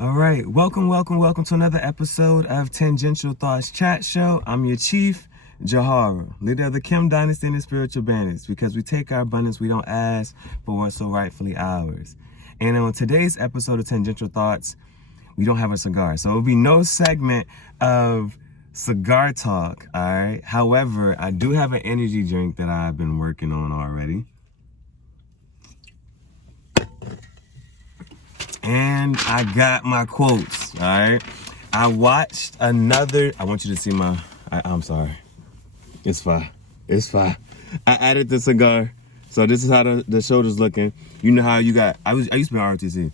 All right, welcome to another episode of Tangential Thoughts Chat Show. I'm your chief, Jahara, leader of the Kim Dynasty and the Spiritual Bandits, because we take our abundance, we don't ask for what's so rightfully ours. And on today's episode of Tangential Thoughts, we don't have a cigar, so it'll be no segment of cigar talk, all right? However, I do have an energy drink that I've been working on already. And I got my quotes, all right? I watched another, I want you to see I'm sorry. It's fine. I added the cigar. So this is how the shoulder's looking. You know how you got, I used to be on ROTC.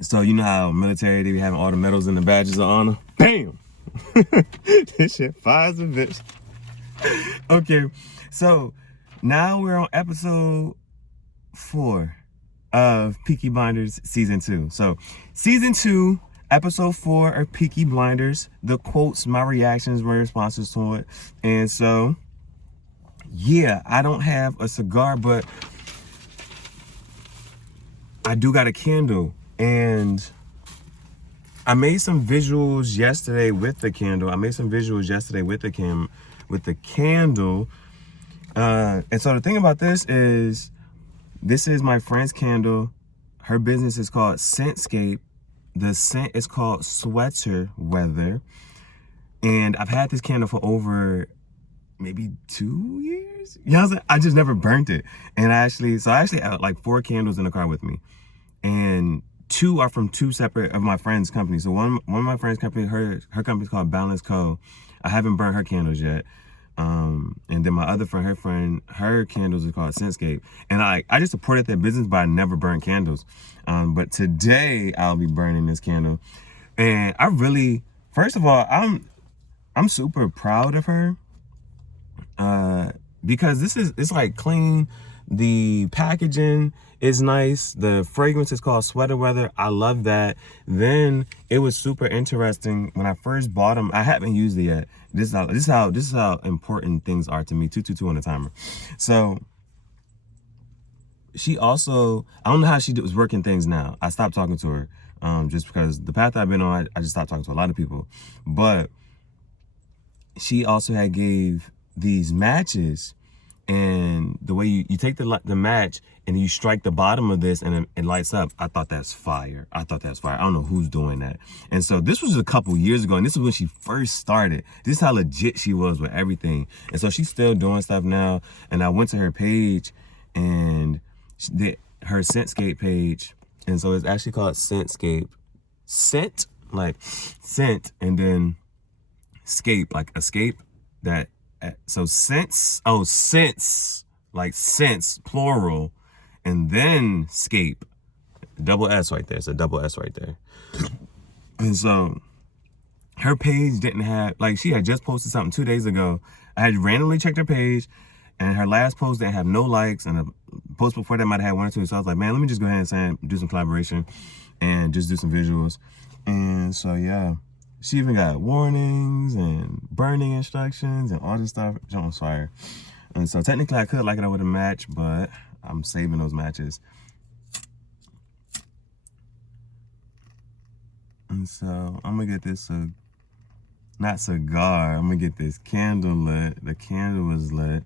So you know how military, they be having all the medals and the badges of honor? Bam! This shit fires a bitch. Okay, so now we're on episode 4 of Peaky Blinders season 2. So season 2, episode 4 of Peaky Blinders, the quotes, my reactions, my responses to it. And so, yeah, I don't have a cigar, but I do got a candle. And I made some visuals yesterday with the candle. And so the thing about this is my friend's candle. Her business is called Scentscape. The scent is called Sweater Weather. And I've had this candle for over maybe 2 years. You know what I'm saying? I just never burnt it. And I actually have like 4 candles in the car with me. And 2 are from 2 separate of my friend's companies. So one of my friend's company, her company's called Balance Co. I haven't burnt her candles yet. And then my other friend, her candles are called Scentscape. And I just supported their business, but I never burn candles. But today I'll be burning this candle. And I really, first of all, I'm super proud of her. Because it's like clean. The packaging is nice. The fragrance is called Sweater Weather. I love that. Then it was super interesting when I first bought them. I haven't used it yet. This is how important things are to me. 222 on the timer. So she also, I don't know how she was working things now. I stopped talking to her just because the path I've been on, I just stopped talking to a lot of people. But she also had gave these matches. And the way you take the match and you strike the bottom of this and it lights up, I thought that's fire. I don't know who's doing that. And so this was a couple years ago, and this is when she first started. This is how legit she was with everything. And so she's still doing stuff now. And I went to her page and her Scentscape page. And so it's actually called Scentscape. Scent, like scent, and then scape, like escape. So sense, like sense, plural, and then scape, double S right there. It's a double S right there. And so her page didn't have, like, she had just posted something 2 days ago. I had randomly checked her page, and her last post didn't have no likes, and the post before that might have had 1 or 2. So I was like, man, let me just go ahead and do some collaboration and just do some visuals. And so, yeah. She even got warnings and burning instructions and all this stuff. Jones fire. And so technically I could like it up with a match, but I'm saving those matches. And so I'm gonna get this, not cigar, I'm gonna get this candle lit. The candle is lit.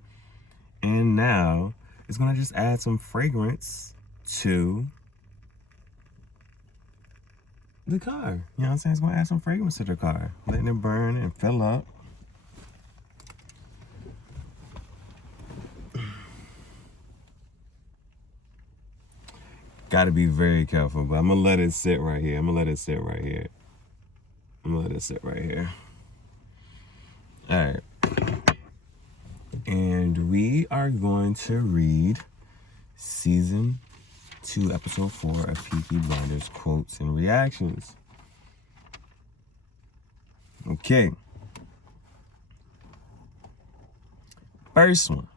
And now it's gonna just add some fragrance to the car. You know what I'm saying? It's gonna add some fragrance to the car. Letting it burn and fill up. Gotta be very careful, but I'm gonna let it sit right here. Alright. And we are going to read season 2, episode 4 of Peaky Blinders, quotes and reactions. Okay. First one.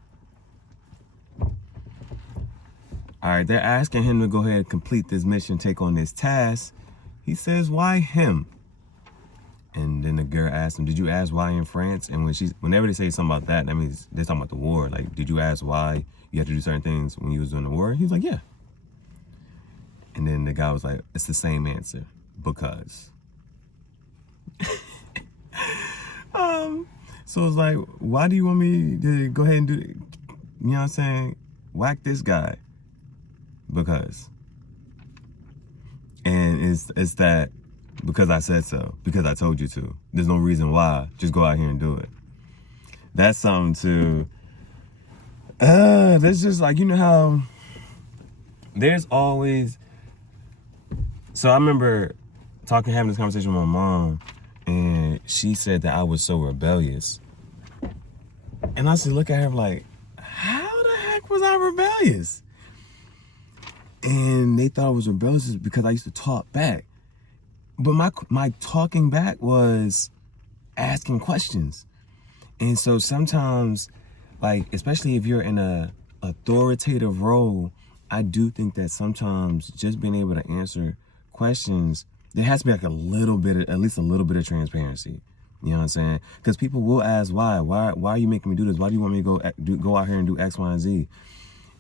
All right, they're asking him to go ahead and complete this mission, take on this task. He says, why him? And then the girl asked him, did you ask why in France? And whenever they say something about that, that means they're talking about the war. Like, did you ask why you had to do certain things when you was doing the war? He's like, yeah. And then the guy was like, it's the same answer. because. So it's like, why do you want me to go ahead and do, you know what I'm saying, whack this guy? Because. And it's that, because I said so, because I told you to. There's no reason why. Just go out here and do it. That's something to, there's just like, you know how there's always, so I remember having this conversation with my mom, and she said that I was so rebellious. And I used to look at her like, how the heck was I rebellious? And they thought I was rebellious because I used to talk back. But my talking back was asking questions. And so sometimes, like, especially if you're in a authoritative role, I do think that sometimes just being able to answer questions, there has to be like at least a little bit of transparency. You know what I'm saying? Because people will ask why are you making me do this? Why do you want me to go out here and do X, Y, and Z?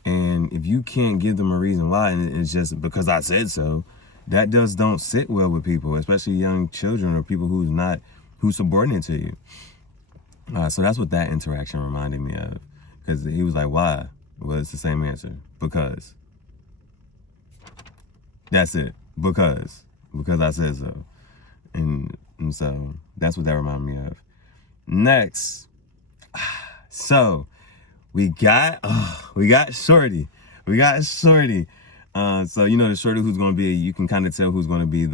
And if you can't give them a reason why, and it's just because I said so, that don't sit well with people, especially young children or people who's subordinate to you. So that's what that interaction reminded me of. Because he was like, why? Well, it's the same answer. Because. That's it. Because I said so. And so that's what that reminded me of. Next. So we got Shorty. So you know the Shorty who's gonna be, you can kind of tell who's gonna be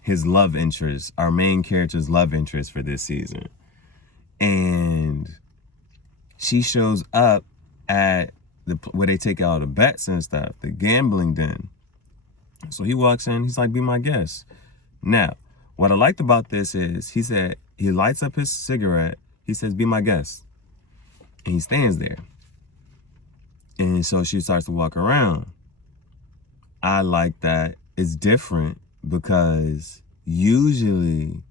his love interest, our main character's love interest for this season. And she shows up at where they take all the bets and stuff, the gambling den. So he walks in, he's like, be my guest. Now, what I liked about this is he said, he lights up his cigarette, he says, be my guest. And he stands there. And so she starts to walk around. I like that. It's different because usually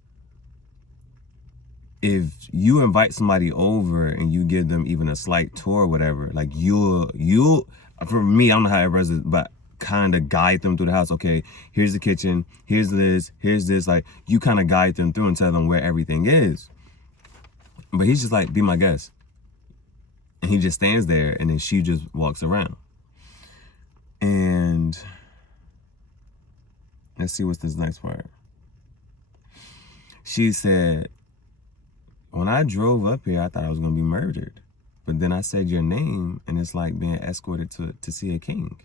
if you invite somebody over and you give them even a slight tour or whatever, like you'll for me, I don't know how it is, but kind of guide them through the house. Okay, here's the kitchen, here's this, like you kind of guide them through and tell them where everything is. But he's just like, be my guest. And he just stands there, and then she just walks around. And let's see what's this next part. She said, when I drove up here, I thought I was gonna be murdered. But then I said your name, and it's like being escorted to see a king.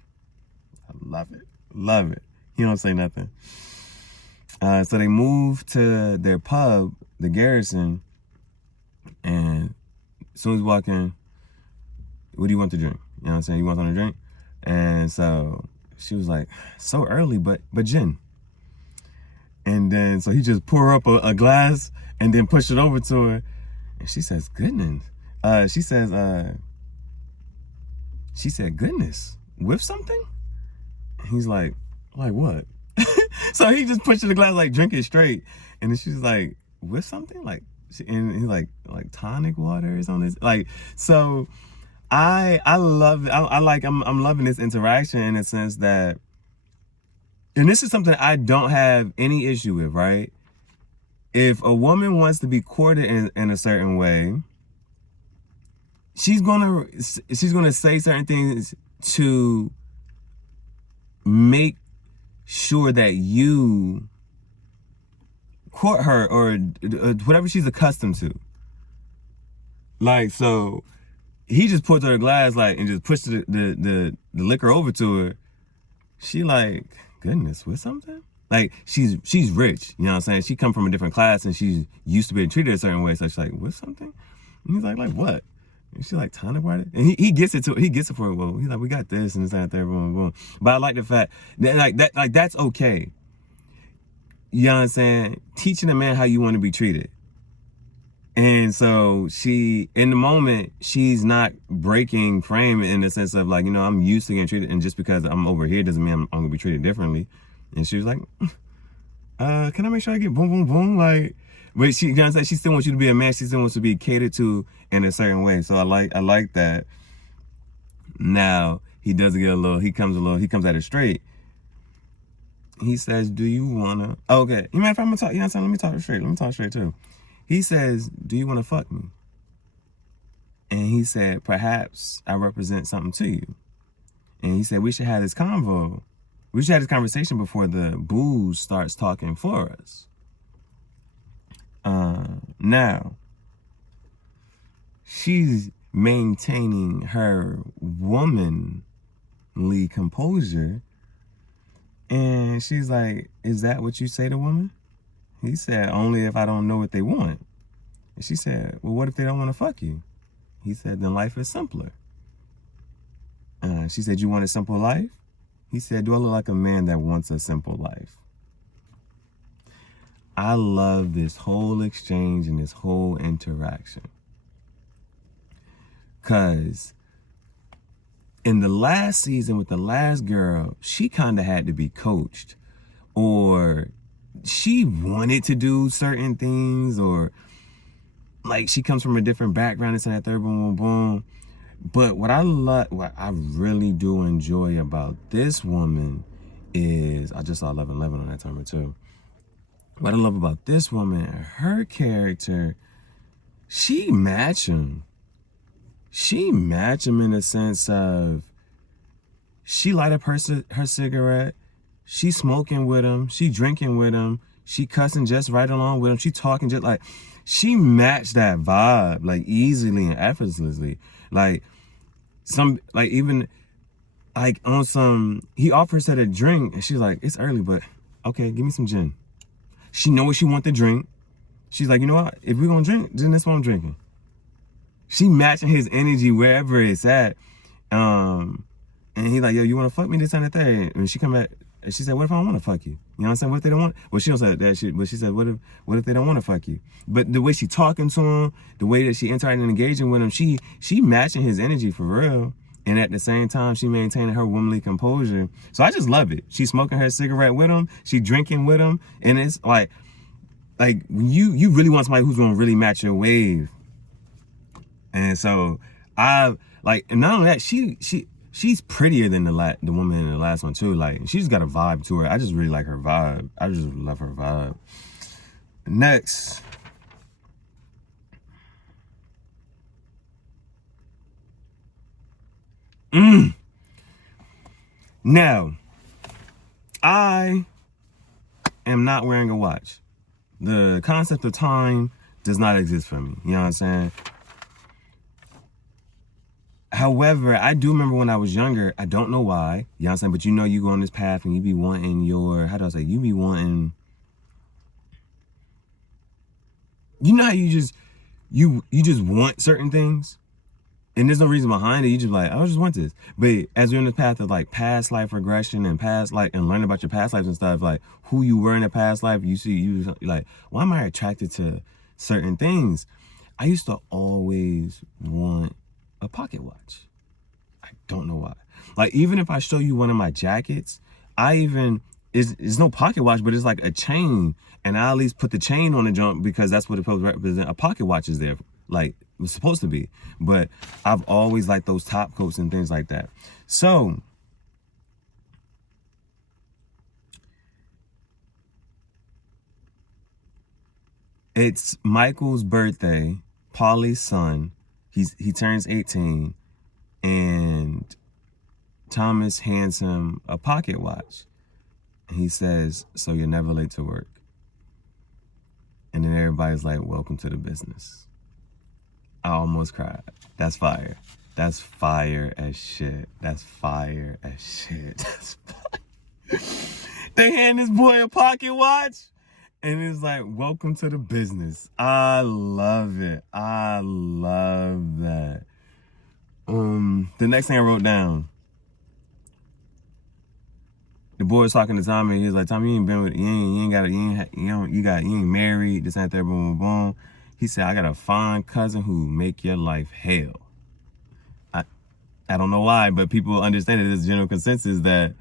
I love it. He don't say nothing. So they move to their pub, the Garrison, and as soon as we walk in, what do you want to drink? You know what I'm saying? You want something to drink? And so she was like, so early, but gin. And then, so he just pour up a glass and then push it over to her. And she says, goodness. She said, goodness, with something? And he's like what? So he just pushed the glass, like, drink it straight. And then she's like, with something? Like, and he's like tonic water is on this. Like, so I love it. I'm loving this interaction in the sense that, and this is something I don't have any issue with, right? If a woman wants to be courted in a certain way, she's gonna say certain things to make sure that you court her or whatever she's accustomed to. Like, so he just poured her a glass, like, and just pushed the liquor over to her. She like, goodness, with something? Like, she's rich, you know what I'm saying? She come from a different class and she's used to being treated a certain way. So she's like, with something? And he's like what? And she's like, tonic water? And he gets it for her. Well, he's like, we got this and this, that, there, boom, boom. But I like the fact that, that's okay. You know what I'm saying? Teaching a man how you want to be treated. And so she, in the moment, she's not breaking frame in the sense of like, you know, I'm used to getting treated, and just because I'm over here doesn't mean I'm gonna be treated differently. And she was like, can I make sure I get boom, boom, boom? Like, but she, you know what I'm saying? She still wants you to be a man. She still wants to be catered to in a certain way. So I like that. Now he does get he comes at it straight. He says, do you wanna, okay, you mind if I'm gonna talk, you know what I'm saying? Let me talk straight too. He says, do you wanna fuck me? And he said, perhaps I represent something to you. And he said, we should have this convo. We should have this conversation before the booze starts talking for us. Now, she's maintaining her womanly composure. And she's like, is that what you say to women? He said, only if I don't know what they want. And she said, well, what if they don't want to fuck you? He said, then life is simpler. She said, you want a simple life? He said, do I look like a man that wants a simple life? I love this whole exchange and this whole interaction. Because in the last season with the last girl, she kind of had to be coached. Or she wanted to do certain things, or like she comes from a different background, it's in that third, boom, boom, boom. But what I really do enjoy about this woman is, I just saw 1111 on that timer too. What I love about this woman, her character, she match him. She match him in the sense of, she light up her cigarette, she smoking with him, she drinking with him, she cussing just right along with him, she talking just like, she matched that vibe like easily and effortlessly. Like even like on some, he offers her a drink and she's like, it's early, but okay, give me some gin. She know what she want to drink. She's like, you know what? If we're gonna drink, then that's what I'm drinking. She matching his energy wherever it's at. And he like, yo, you wanna fuck me this time of thing? And she come back and she said, what if I don't wanna fuck you? You know what I'm saying? What if they don't want? Well, she don't say that shit, but she said, what if they don't wanna fuck you? But the way she talking to him, the way that she interacting and engaging with him, she matching his energy for real. And at the same time, she maintaining her womanly composure. So I just love it. She smoking her cigarette with him, she drinking with him, and it's like you really want somebody who's gonna really match your wave. And so I like, and not only that, she's prettier than the woman in the last one too. Like, she's got a vibe to her. I just really like her vibe. I just love her vibe. Next. Now, I am not wearing a watch. The concept of time does not exist for me. You know what I'm saying? However, I do remember when I was younger, I don't know why, you know what I'm saying? But you know, you go on this path and you be wanting your, how do I say, you be wanting, you know how you just want certain things? And there's no reason behind it. You just like, I just want this. But as you're in the path of like past life regression and and learning about your past lives and stuff, like who you were in a past life, you like, why am I attracted to certain things? I used to always want a pocket watch. I don't know why. Like, even if I show you one of my jackets, it's no pocket watch, but it's like a chain. And I at least put the chain on the jump because that's what it's supposed to represent. A pocket watch is there, like it's supposed to be. But I've always liked those top coats and things like that. So it's Michael's birthday, Polly's son. He turns 18, and Thomas hands him a pocket watch. And he says, so you're never late to work. And then everybody's like, welcome to the business. I almost cried. That's fire. That's fire as shit. That's fire as shit. That's fire. They hand this boy a pocket watch, and it's like, welcome to the business. I love it. I love that. The next thing I wrote down, the boy was talking to Tommy. He was like, Tommy, you ain't been with, you ain't married, this and that, boom, boom, boom. He said, I got a fine cousin who make your life hell. I don't know why, but people understand it as general consensus that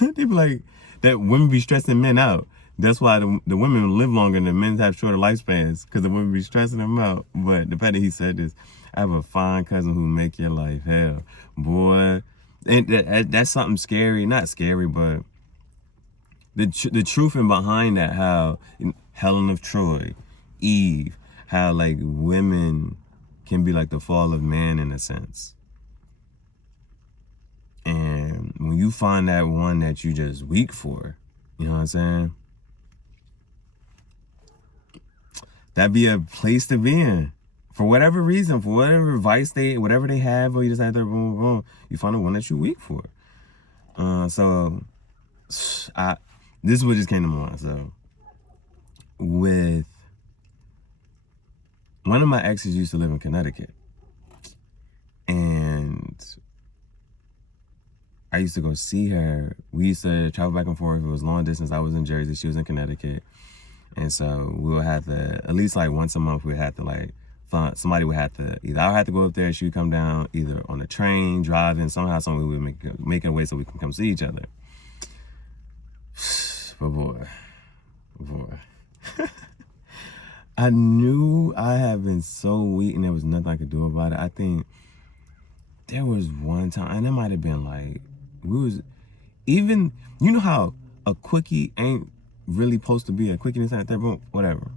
they be like, that women be stressing men out. That's why the women live longer and the men have shorter lifespans, because the women be stressing them out. But the fact that he said this, I have a fine cousin who make your life hell. Boy, and that's something scary. Not scary, but the truth and behind that, how Helen of Troy, Eve, how like women can be like the fall of man in a sense. And when you find that one that you just weak for, you know what I'm saying? That'd be a place to be in. For whatever reason, for whatever advice whatever they have, or you just have to boom, boom, you find the one that you're weak for. So this is what just came to my mind. So with one of my exes used to live in Connecticut, and I used to go see her. We used to travel back and forth. It was long distance. I was in Jersey, she was in Connecticut. And so we would have to, at least like once a month, we'd have to like, somebody would have to, either I would have to go up there, she would come down, either on the train, driving, somehow, some way we would make it a way so we can come see each other. But boy. I knew I had been so weak and there was nothing I could do about it. I think there was one time, and it might have been like, you know how a quickie ain't really supposed to be a quickie inside that room, whatever.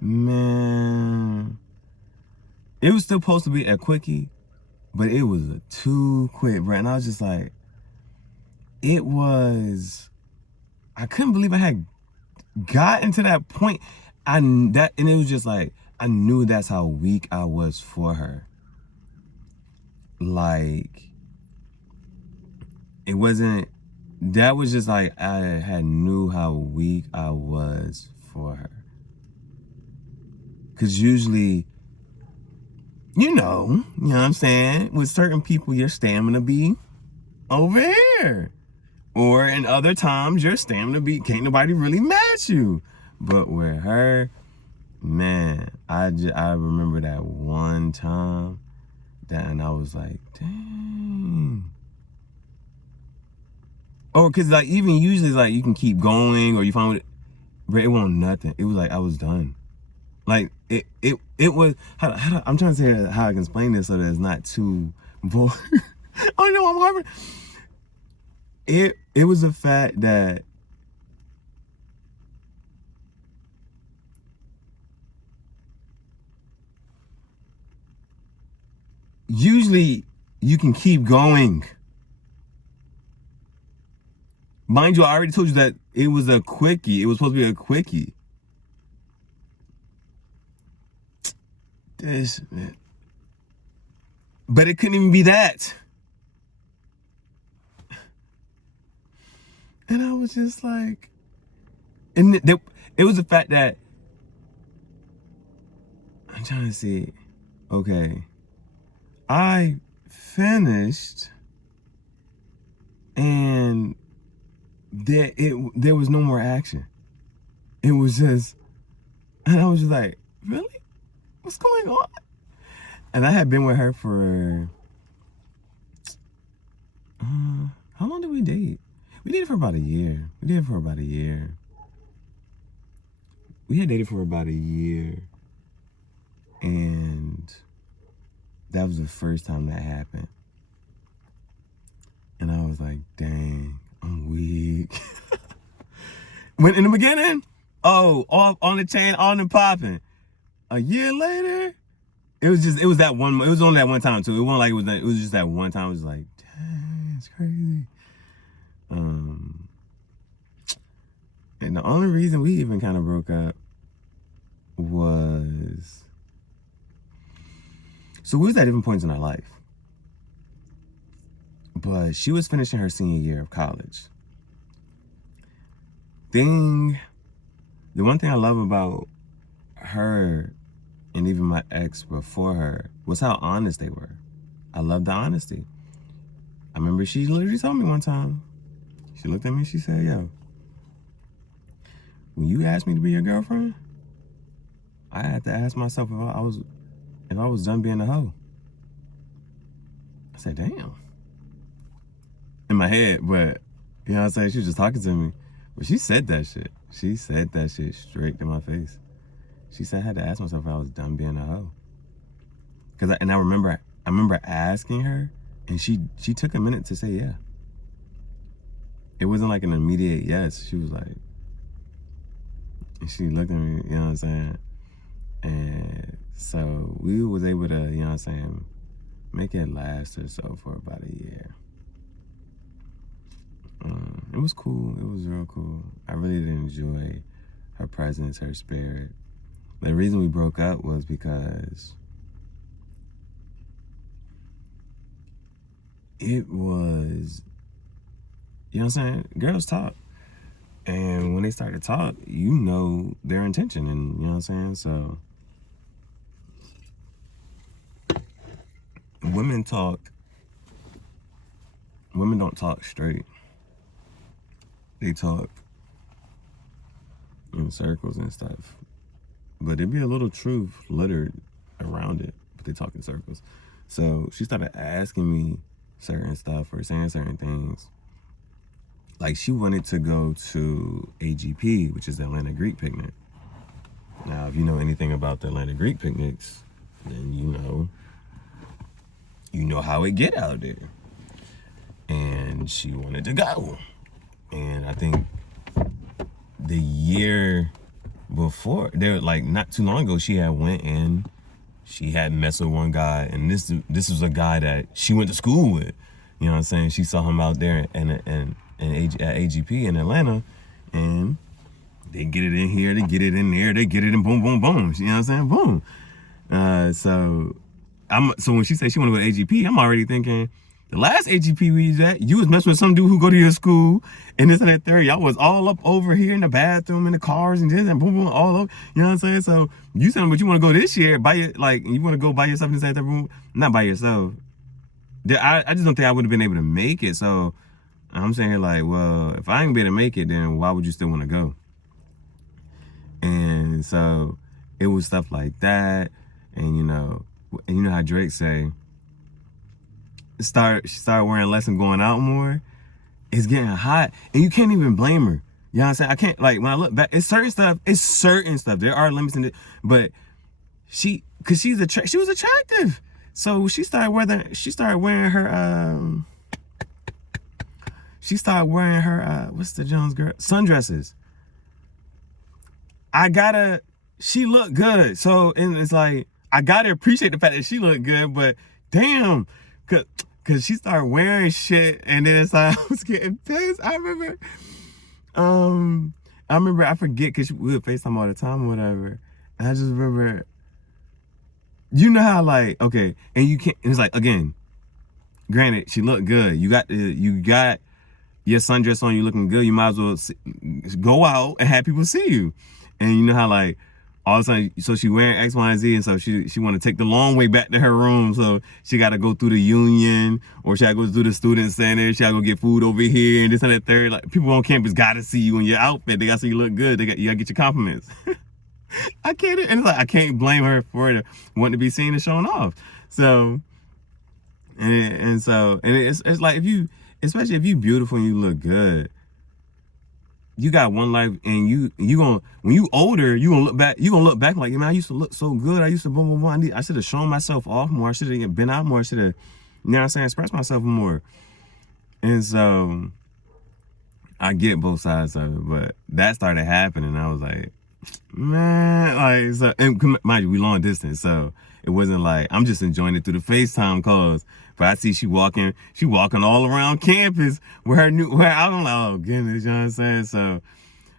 Man, it was still supposed to be a quickie, but it was a too quick, bro. And I was just like, I couldn't believe I had gotten to that point. And it was just like, I knew that's how weak I was for her. Like, it wasn't, that was just like, I knew how weak I was for her. Because usually, you know what I'm saying? With certain people, your stamina be over here. Or in other times, your stamina be, can't nobody really match you. But with her, man, I remember that one time and I was like, dang. Or because like even usually like you can keep going or you find it, but it wasn't nothing. It was like I was done. Like it was. I'm trying to say how I can explain this so that it's not too boring. Oh no, I'm harping. It was the fact that usually you can keep going. Mind you, I already told you that it was a quickie. It was supposed to be a quickie. But it couldn't even be that. And I was just like, and it was the fact that, I'm trying to see, okay, I finished and there was no more action. It was just, and I was just like, really? What's going on? And I had been with her for, how long did we date? We dated for about a year. We had dated for about a year. And that was the first time that happened. And I was like, dang, I'm weak. When in the beginning, all on the chain, on and popping. A year later, it was that one, it was only that one time too. It wasn't like it was just that one time. It was like, dang, it's crazy. And the only reason we even kind of broke up was, so we was at different points in our life. But she was finishing her senior year of college. The one thing I love about her and even my ex before her was how honest they were. I love the honesty. I remember she literally told me one time, she looked at me and she said, yo, when you asked me to be your girlfriend, I had to ask myself if I was done being a hoe. I said, damn. In my head, but you know what I'm saying? She was just talking to me. But she said that shit. She said that shit straight to my face. She said I had to ask myself if I was done being a hoe. I remember asking her, and she took a minute to say yeah. it wasn't like an immediate yes. She was like, and she looked at me, you know what I'm saying? And so we was able to, you know what I'm saying, make it last or so for about a year. It was cool. It was real cool. I really did enjoy her presence, her spirit. The reason we broke up was because it was, you know what I'm saying, girls talk. And when they start to talk, you know their intention, and you know what I'm saying? So women don't talk straight. They talk in circles and stuff. But there'd be a little truth littered around it, but they talk in circles. So she started asking me certain stuff or saying certain things. Like she wanted to go to AGP, which is the Atlanta Greek picnic. Now, if you know anything about the Atlanta Greek picnics, then you know how it get out there. And she wanted to go. And I think the year before, there, like not too long ago, she had went and she had messed with one guy, and this was a guy that she went to school with. You know what I'm saying? She saw him out there at AGP in Atlanta, and they get it in here, they get it in there, they get it in boom, boom, boom. You know what I'm saying? Boom. So when she said she wanted to go to AGP, I'm already thinking, the last AGP we was at, you was messing with some dude who go to your school, and this and that third. Y'all was all up over here in the bathroom, in the cars, and this and boom, boom, all over. You know what I'm saying? So you saying, but you want to go this year, you want to go by yourself in this room? Not by yourself. I just don't think I would have been able to make it. So I'm saying here like, well, if I ain't be able to make it, then why would you still want to go? And so it was stuff like that, and you know how Drake say, she started wearing less and going out more. It's getting hot, and you can't even blame her. You know what I'm saying? I can't, like, when I look back, it's certain stuff. There are limits in it, but she was attractive. So she started wearing her what's the Jones girl? Sundresses. She looked good. So, and it's like, I gotta appreciate the fact that she looked good, but damn, cause she started wearing shit, and then it's like, I was getting pissed. I forget, cause we would FaceTime all the time or whatever. And I just remember, you know how like, okay, and you can't, and it's like, again, granted, she looked good. You got your sundress on, you looking good. You might as well go out and have people see you. And you know how like, all of a sudden, so she wearing X, Y, and Z, and so she want to take the long way back to her room. So she got to go through the Union, or she got to go through the Student Center. She got to go get food over here, and this and that third. Like, people on campus got to see you in your outfit. They got to see you look good. You got to get your compliments. I can't, and it's like, I can't blame her for it wanting to be seen and showing off. So, and it's like, especially if you beautiful and you look good, you got one life, and you gonna, when you older, you gonna look back like, man, I used to look so good. I used to boom, boom, boom. I should have shown myself off more. I should have been out more. I should have, you know what I'm saying, expressed myself more. And so I get both sides of it, but that started happening. I was like, man, like, so, and mind you, we long distance, so it wasn't like I'm just enjoying it through the FaceTime calls. But I see she walking all around campus where I'm like, oh goodness, you know what I'm saying? So,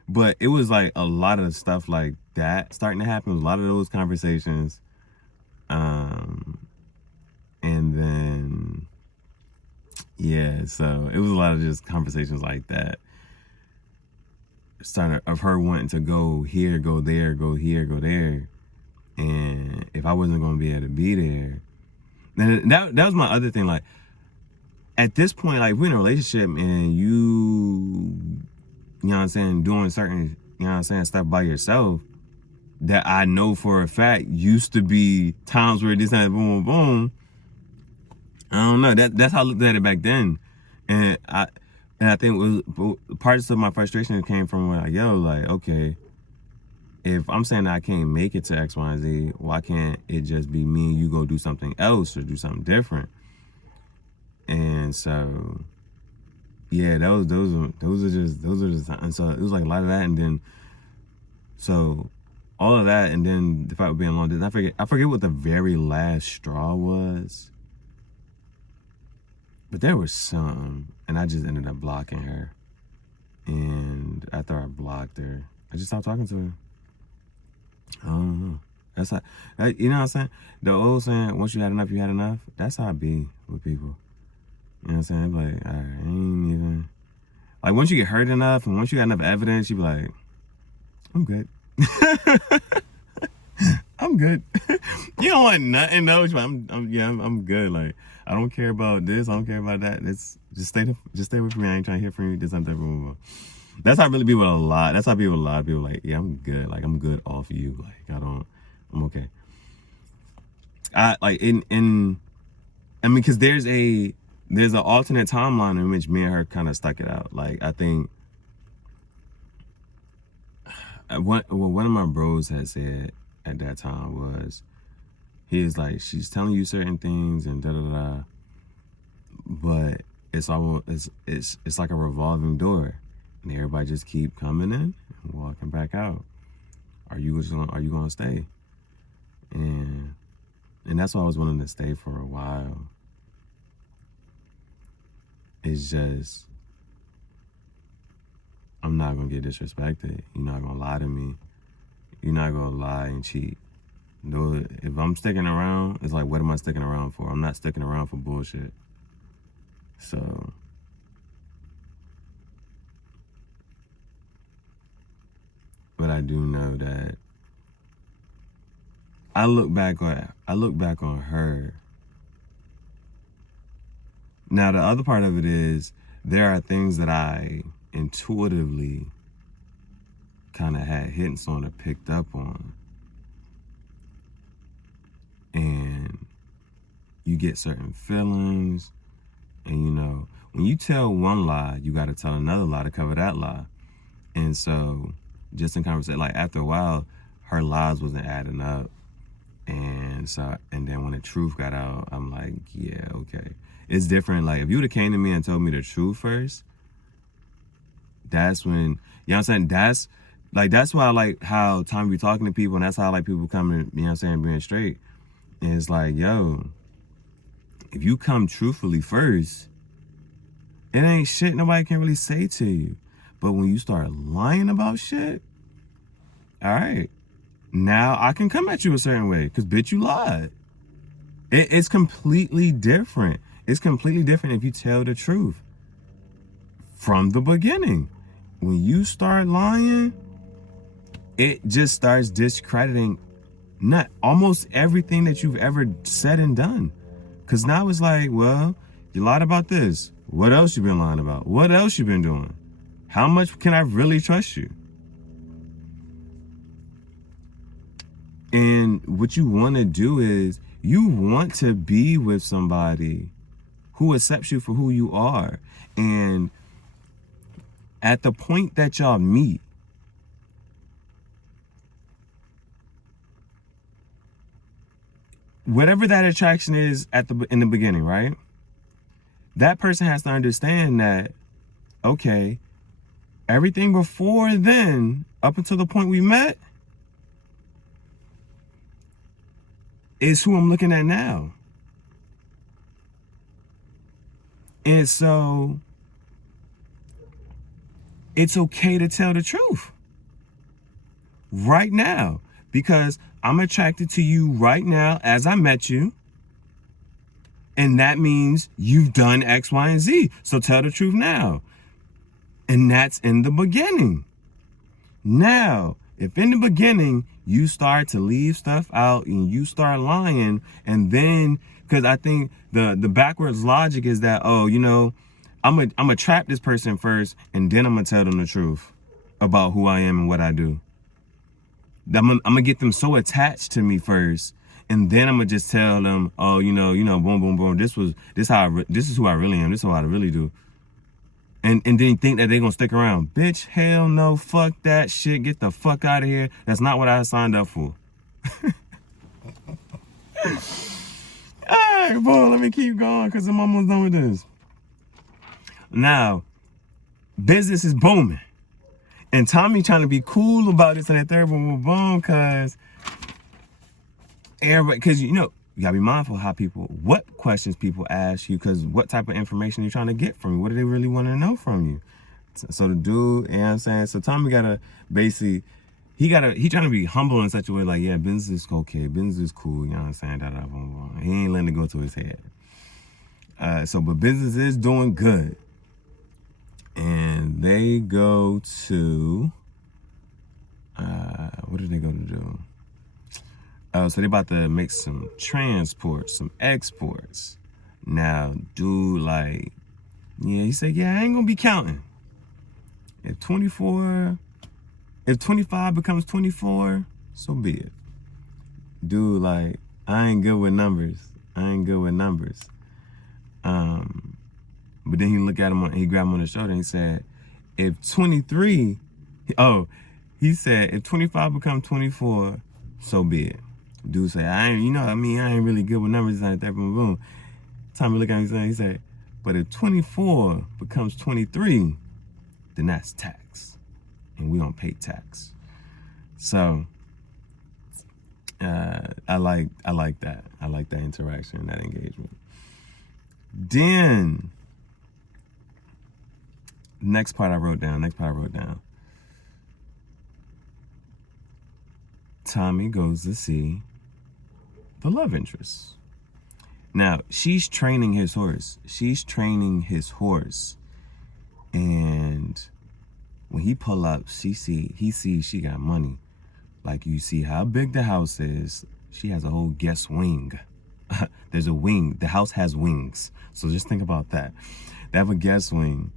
but it was like a lot of stuff like that starting to happen. It was a lot of those conversations. And then, yeah, so it was a lot of just conversations like that. Started of her wanting to go here, go there, go here, go there. And if I wasn't going to be able to be there, and that was my other thing. Like, at this point, like, we're in a relationship and you know what I'm saying, doing certain, you know what I'm saying, stuff by yourself that I know for a fact used to be times where this and that, boom, boom, boom. I don't know. That's how I looked at it back then. And I think it was parts of my frustration came from like, yo, like, okay, if I'm saying that I can't make it to X, Y, and Z, why can't it just be me and you go do something else or do something different? And so, yeah, those are just, and so it was like a lot of that, and then so all of that, and then the fight with being long distance. I forget what the very last straw was, but there was some, and I just ended up blocking her. And after I blocked her, I just stopped talking to her. I don't know. That's how, you know what I'm saying? The old saying, once you had enough, you had enough. That's how I be with people. You know what I'm saying? Like, all right, I ain't even. Like, once you get hurt enough and once you got enough evidence, you be like, I'm good. I'm good. You don't want nothing, though. I'm good. Like, I don't care about this. I don't care about that. It's just stay with me. I ain't trying to hear from you. Just I'm type. That's how I really be with a lot. That's how I be with a lot of people. Like, yeah, I'm good. Like, I'm good off of you. Like, I'm okay. I like because there's an alternate timeline in which me and her kind of stuck it out. Like, I think one of my bros had said at that time was, he's like, she's telling you certain things and da da da, but it's like a revolving door, and everybody just keep coming in and walking back out. Are you gonna stay? And that's why I was willing to stay for a while. It's just, I'm not gonna get disrespected. You're not gonna lie to me. You're not gonna lie and cheat. No, if I'm sticking around, it's like, what am I sticking around for? I'm not sticking around for bullshit. So, but I do know that I look back on her. Now, the other part of it is, there are things that I intuitively kind of had hints on or picked up on. And you get certain feelings, and you know, when you tell one lie, you got to tell another lie to cover that lie. And so, just in conversation, like, after a while, her lies wasn't adding up. And so, and then when the truth got out, I'm like, yeah, okay. It's different. Like, if you would have came to me and told me the truth first, that's when, you know what I'm saying? That's why I like how Tommy be talking to people, and that's how I like people coming, you know what I'm saying, being straight. And it's like, yo, if you come truthfully first, it ain't shit nobody can really say to you. But when you start lying about shit, all right, now I can come at you a certain way, because bitch, you lied. It's completely different. It's completely different if you tell the truth from the beginning. When you start lying, it just starts discrediting not almost everything that you've ever said and done. Because now it's like, well, you lied about this. What else you been lying about? What else you been doing? How much can I really trust you? And what you want to do is, you want to be with somebody who accepts you for who you are. And at the point that y'all meet, whatever that attraction is in the beginning, right? That person has to understand that, okay, everything before then, up until the point we met, is who I'm looking at now. And so, it's okay to tell the truth right now, because I'm attracted to you right now as I met you. And that means you've done X, Y, and Z. So tell the truth now. And that's in the beginning. Now, if in the beginning you start to leave stuff out and you start lying, and then, because I think the backwards logic is that, oh, you know, I'm gonna trap this person first, and then I'm gonna tell them the truth about who I am and what I do. I'm gonna get them so attached to me first, and then I'm gonna just tell them, oh, you know, boom, boom, boom. This is who I really am. This is what I really do. And then you think that they're gonna stick around. Bitch, hell no, fuck that shit. Get the fuck out of here. That's not what I signed up for. All right, boy, let me keep going because I'm almost done with this. Now, business is booming. And Tommy trying to be cool about this and that third, boom, boom, boom, cause everybody, cause you gotta be mindful how what questions people ask you, cause what type of information you're trying to get from you. What do they really want to know from you? So the dude, you know what I'm saying? So Tommy gotta basically, he trying to be humble in such a way, like, yeah, business is okay, business is cool, you know what I'm saying? Da, da, da, blah, blah. He ain't letting it go to his head. But business is doing good. And they go to, what did they go to do? So they about to make some transports, some exports. Now, dude, like, yeah, he said, yeah, I ain't gonna be counting. If 25 becomes 24, so be it. Dude, like, I ain't good with numbers. But then he looked at him, he grabbed him on the shoulder and he said, if 23, he said, if 25 becomes 24, so be it. Dude said, I ain't really good with numbers like that, boom, boom. Tommy looked at him, he said, but if 24 becomes 23, then that's tax. And we don't pay tax. So, I like that. I like that interaction, that engagement. Then, next part I wrote down. Tommy goes to see the love interest. Now, she's training his horse. And when he pull up, he sees she got money. Like, you see how big the house is. She has a whole guest wing. There's a wing. The house has wings. So just think about that. They have a guest wing.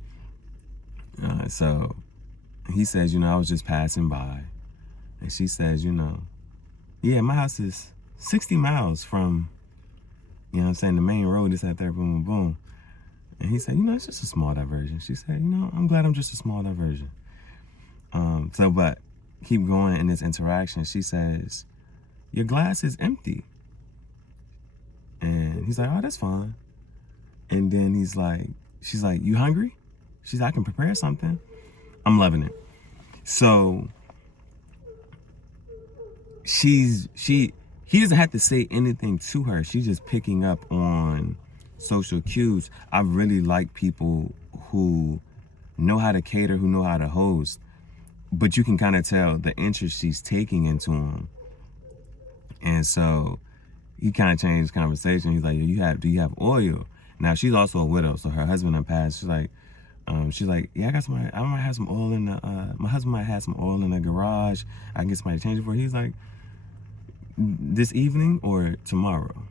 So he says, I was just passing by. And she says, yeah, my house is 60 miles from, the main road, this, that, there, boom, boom, boom. And he said, it's just a small diversion. She said, I'm glad I'm just a small diversion. But keep going in this interaction. She says, your glass is empty. And he's like, oh, that's fine. And then she's like, you hungry? She's like, I can prepare something. I'm loving it. So he doesn't have to say anything to her. She's just picking up on social cues. I really like people who know how to cater, who know how to host, but you can kind of tell the interest she's taking into him. And so he kind of changed the conversation. He's like, do you have oil? Now, she's also a widow, so her husband had passed. She's like, yeah, I might have some oil in the, my husband might have some oil in the garage. I can get somebody to change it for. He's like, this evening or tomorrow?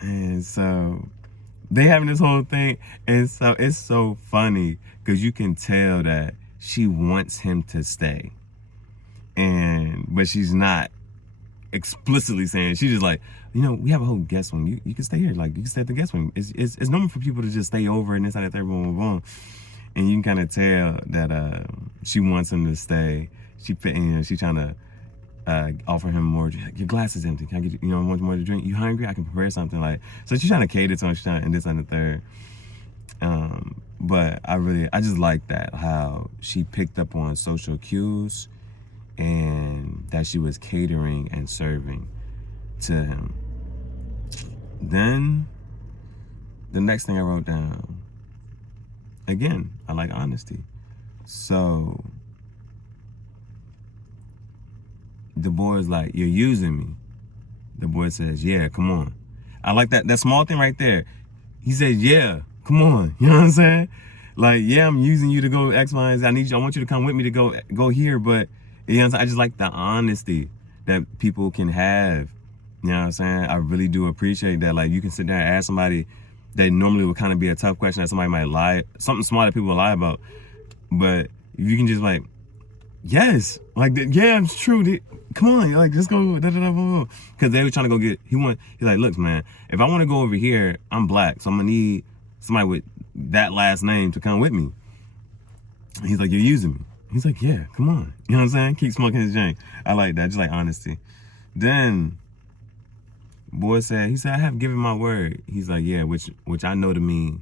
And so they having this whole thing. And so it's so funny because you can tell that she wants him to stay. But she's not explicitly saying, she's just like, we have a whole guest wing. You can stay here. Like, you can stay at the guest wing. It's normal for people to just stay over and this, that, there, boom, boom, boom. And you can kind of tell that she wants him to stay. She's trying to offer him more. Your glass is empty. Can I get you, want more to drink? You hungry? I can prepare something. So she's trying to cater to him. She's trying, and this and the third. But I just like that, how she picked up on social cues and that she was catering and serving to him. Then the next thing I wrote down, again, I like honesty. So the boy's like, you're using me. The boy says, yeah, come on. I like that small thing right there. He says, yeah, come on. You know what I'm saying? Like, yeah, I'm using you to go X, Y, and Z. I want you to come with me to go here. But, you know what I'm saying? I just like the honesty that people can have. You know what I'm saying? I really do appreciate that. Like, you can sit there and ask somebody that normally would kind of be a tough question that somebody might lie, something small that people will lie about. But if you can just like, yes, like, yeah, it's true. Come on, like, just go, because they were trying to go get, he's like, look, man, if I want to go over here, I'm black, so I'm going to need somebody with that last name to come with me. And he's like, you're using me. He's like, yeah, come on. You know what I'm saying? Keep smoking his jank. I like that, just like honesty. Then, boy said, I have given my word. He's like, yeah, which I know to mean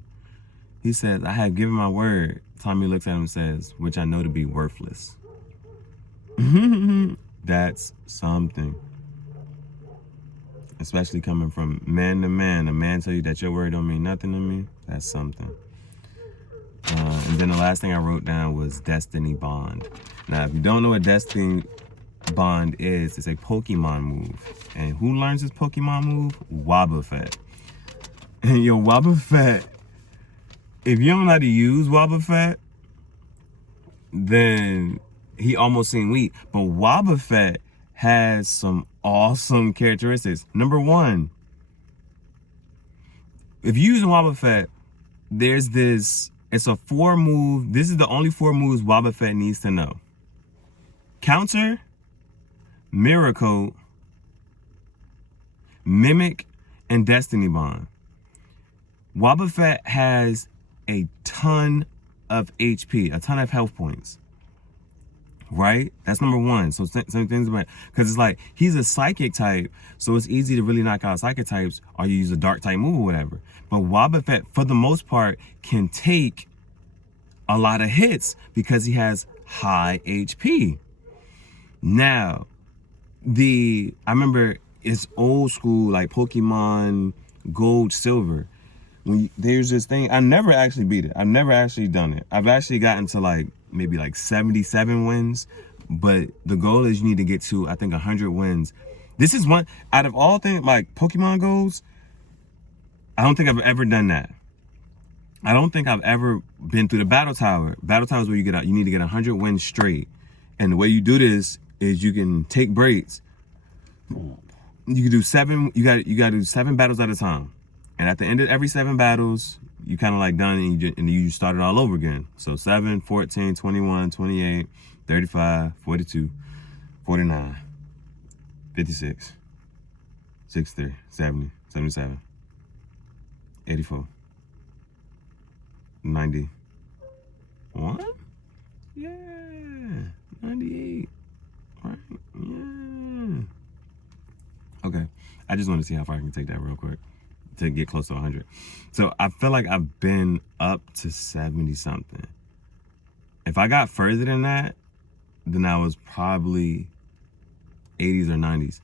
He says, I have given my word. Tommy looks at him and says, which I know to be worthless. That's something. Especially coming from man to man. A man tell you that your word don't mean nothing to me. That's something. And then the last thing I wrote down was Destiny Bond. Now, if you don't know what Destiny Bond is, it's a Pokemon move. And who learns this Pokemon move? Wobbuffet. And yo, Wobbuffet, if you don't know how to use Wobbuffet, then he almost seemed weak. But Wobbuffet has some awesome characteristics. Number one, if you use Wobbuffet, there's this, it's a 4 move. This is the only 4 moves Wobbuffet needs to know. Counter, Mirror Coat, Mimic, and Destiny Bond. Wobbuffet has a ton of HP, a ton of health points. Right? That's number one. So some things about, because it's like, he's a psychic type, so it's easy to really knock out psychic types, or you use a dark type move or whatever. But Wobbuffet, for the most part, can take a lot of hits because he has high HP. Now, I remember it's old school, like Pokemon Gold, Silver. There's this thing, I never actually beat it. I've never actually done it. I've actually gotten to like, maybe like 77 wins, but the goal is you need to get to, I think, 100 wins. This is one, out of all things, like Pokemon goals, I don't think I've ever done that. I don't think I've ever been through the Battle Tower. Battle Tower is where you need to get 100 wins straight. And the way you do this is you can take breaks. You can do 7, you gotta do 7 battles at a time. And at the end of every 7 battles, you kind of like done, and you start it all over again. So 7, 14, 21, 28, 35, 42, 49, 56, 63, 70, 77, 84, 91? Yeah, 98, right? Yeah. Okay, I just want to see how far I can take that real quick to get close to 100. So I feel like I've been up to 70 something. If I got further than that, then I was probably 80s or 90s.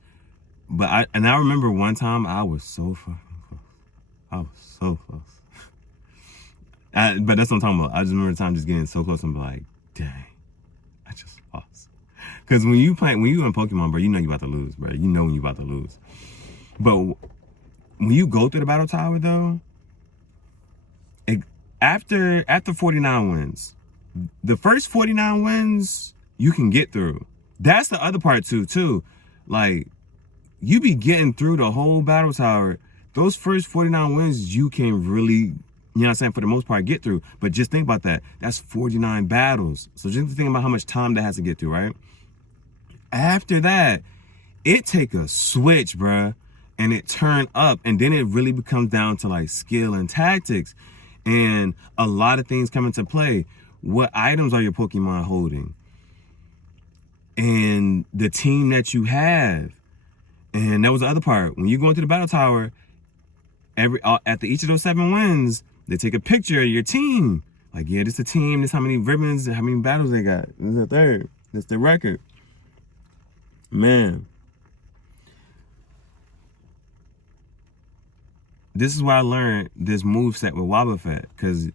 But I remember one time I was so fucking close. I was so close. But that's what I'm talking about. I just remember the time just getting so close and be like, dang, I just lost. Because when you in Pokemon, bro, you know you about to lose, bro. You know when you about to lose. But when you go through the Battle Tower, though, after 49 wins, the first 49 wins you can get through. That's the other part too. Like, you be getting through the whole Battle Tower. Those first 49 wins you can really, you know what I'm saying, for the most part, get through. But just think about that. That's 49 battles. So just think about how much time that has to get through, right? After that, it take a switch, bruh. And it turn up, and then it really becomes down to like skill and tactics, and a lot of things come into play. What items are your Pokemon holding, and the team that you have? And that was the other part. When you go into the Battle Tower, after each of those 7 wins, they take a picture of your team. Like, yeah, this is the team. This how many ribbons, how many battles they got. This is the third. This is the record. Man. This is where I learned this moveset with Wobbuffet, because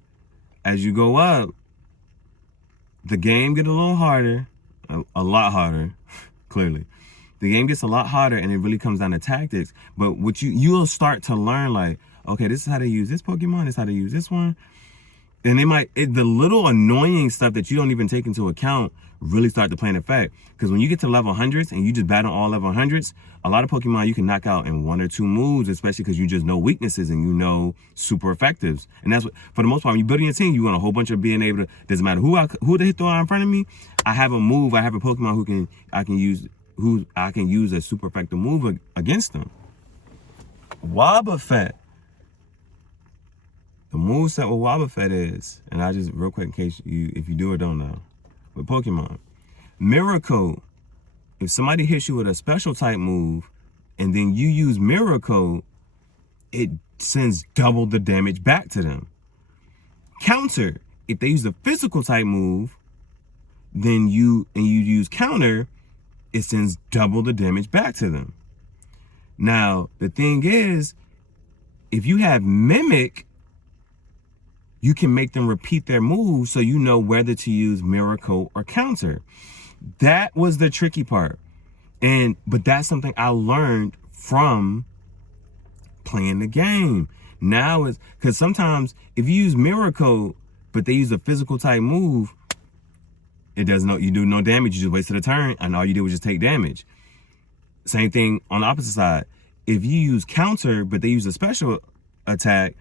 as you go up, the game gets a little harder, a lot harder, clearly. The game gets a lot harder, and it really comes down to tactics. But what you'll start to learn, like, okay, this is how to use this Pokemon, this is how to use this one. And the little annoying stuff that you don't even take into account really start to play an effect. Because when you get to level 100s and you just battle all level 100s, a lot of Pokemon you can knock out in 1 or 2 moves, especially because you just know weaknesses and you know super effectives. And that's what, for the most part, when you're building your team, you want a whole bunch of being able to, doesn't matter who the hit throw in front of me, I have a move, I have a Pokemon I can use a super effective move against them. Wobbuffet. The moveset with Wobbuffet is, and I just, real quick in case if you do or don't know, with Pokemon, Mirror Coat, if somebody hits you with a special type move, and then you use Mirror Coat, it sends double the damage back to them. Counter, if they use a physical type move, then you use counter, it sends double the damage back to them. Now, the thing is, if you have mimic, you can make them repeat their move so you know whether to use mirror coat or counter. That was the tricky part. But that's something I learned from playing the game. Now is because sometimes if you use mirror coat, but they use a physical type move, it does no, you do no damage. You just wasted a turn, and all you did was just take damage. Same thing on the opposite side. If you use counter, but they use a special attack,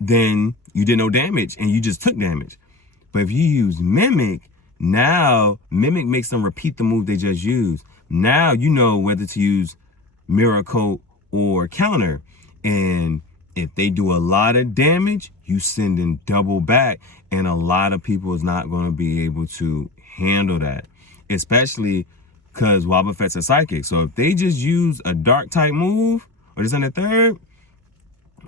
then you did no damage and you just took damage. But if you use mimic, now mimic makes them repeat the move they just used. Now you know whether to use mirror coat or counter. And if they do a lot of damage, you send in double back. And a lot of people is not going to be able to handle that. Especially because Wobbuffet's a psychic. So if they just use a dark type move, or just in the third,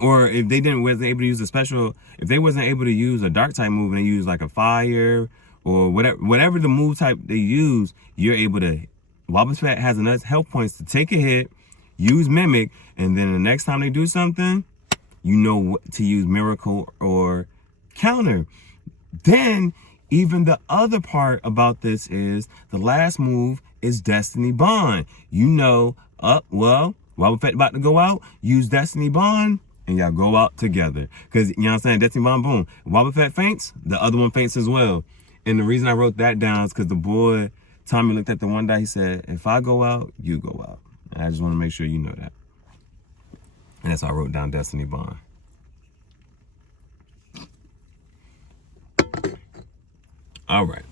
or if they wasn't able to use a special, if they wasn't able to use a dark type move and they use like a fire or whatever the move type they use, you're able to, Wobbuffet has enough health points to take a hit, use mimic, and then the next time they do something, you know what to use miracle or counter. Then even the other part about this is the last move is Destiny Bond. You know, well, Wobbuffet about to go out, use Destiny Bond, and y'all go out together. Because, you know what I'm saying, Destiny Bond, boom. Wobbuffet faints, the other one faints as well. And the reason I wrote that down is because the boy, Tommy, looked at the one die, he said, if I go out, you go out. And I just want to make sure you know that. And that's why I wrote down Destiny Bond. All right.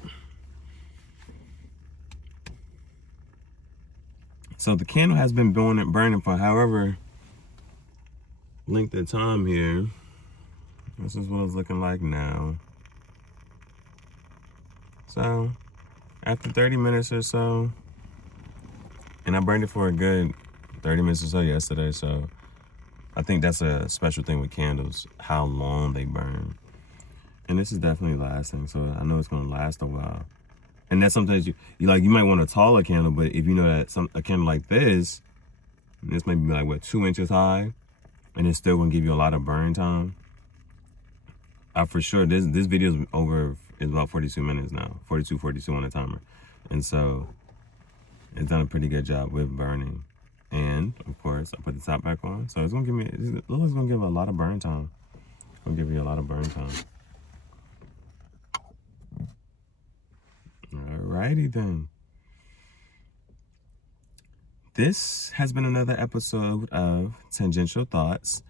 So the candle has been burning for however length of time here. This is what it's looking like now. So after 30 minutes or so, and I burned it for a good 30 minutes or so yesterday, so I think that's a special thing with candles, how long they burn. And this is definitely lasting, so I know it's gonna last a while. And that's sometimes you might want a taller candle, but if you know that a candle like this may be like what, 2 inches high, and it's still gonna give you a lot of burn time. For sure, this video is about 42 minutes now, 42 on the timer, and so it's done a pretty good job with burning. And of course, I put the top back on, so it's gonna give a lot of burn time. It's gonna give you a lot of burn time. Alrighty then. This has been another episode of Tangential Thoughts.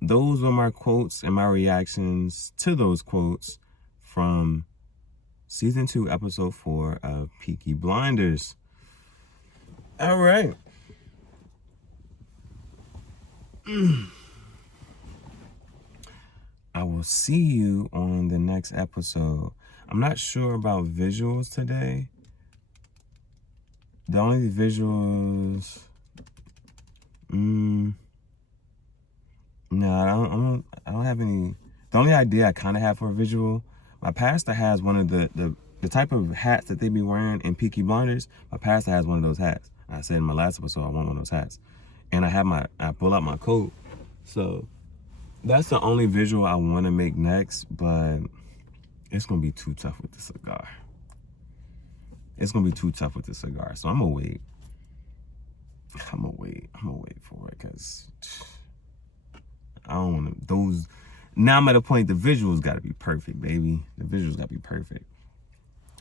Those were my quotes and my reactions to those quotes from Season 2, Episode 4 of Peaky Blinders. All right. I will see you on the next episode. I'm not sure about visuals today. The only visuals, no, I don't have any. The only idea I kind of have for a visual, my pastor has one of the type of hats that they be wearing in Peaky Blinders. My pastor has one of those hats. I said in my last episode I want one of those hats, and I pull out my coat. So that's the only visual I want to make next, but it's gonna be too tough with the cigar. It's gonna be too tough with the cigar, so I'm gonna wait. I'm gonna wait for it, because I don't want those. Now I'm at a point, the visuals gotta be perfect, baby. The visuals gotta be perfect.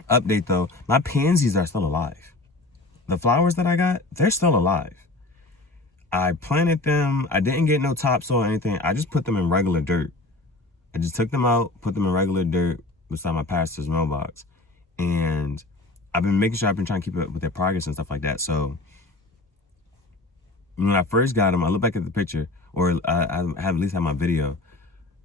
Update though, my pansies are still alive. The flowers that I got, they're still alive. I planted them. I didn't get no topsoil or anything. I just put them in regular dirt. I just took them out, put them in regular dirt beside my pastor's mailbox. And I've been making sure I've been trying to keep up with their progress and stuff like that. So when I first got them, I look back at the picture, or I have at least had my video.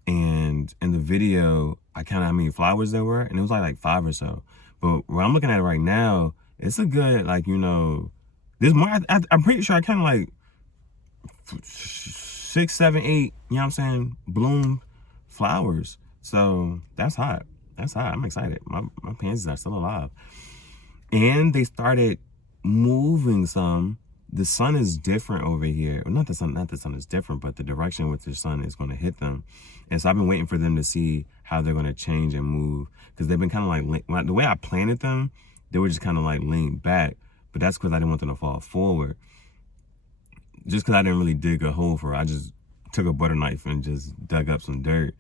And in the video, I counted how many flowers there were, and it was like 5 or so. But where I'm looking at it right now, it's a good, there's more. I'm pretty sure I counted 6, 7, 8, you know what I'm saying, bloom flowers. So that's hot. That's hot. I'm excited. My pansies are still alive. And they started moving some. The sun is different over here. Not the sun is different, but the direction in which the sun is going to hit them. And so I've been waiting for them to see how they're going to change and move. Because they've been kind of like, the way I planted them, they were just kind of like leaned back. But that's because I didn't want them to fall forward. Just because I didn't really dig a hole for it. I just took a butter knife and just dug up some dirt.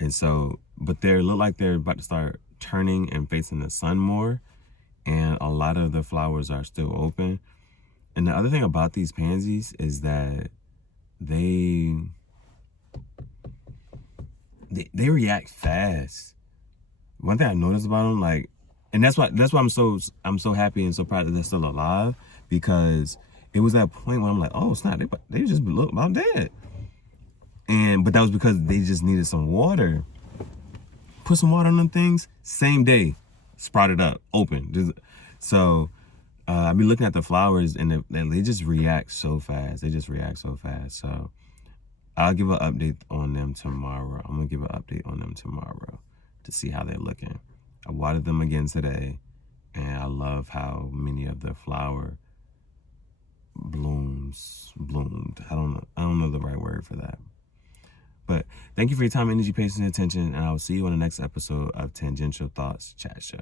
And so, but they look like they're about to start turning and facing the sun more. And a lot of the flowers are still open. And the other thing about these pansies is that they react fast. One thing I noticed about them, like, and that's why I'm so happy and so proud that they're still alive, because it was that point where I'm like, oh snap, they just look about dead. But that was because they just needed some water. Put some water on them things, same day, sprouted up, open. So I be looking at the flowers and they just react so fast. They just react so fast. So I'll give an update on them tomorrow. I'm gonna give an update on them tomorrow to see how they're looking. I watered them again today, and I love how many of the flower bloomed. I don't know the right word for that. But thank you for your time, energy, patience, and attention, and I will see you on the next episode of Tangential Thoughts Chat Show.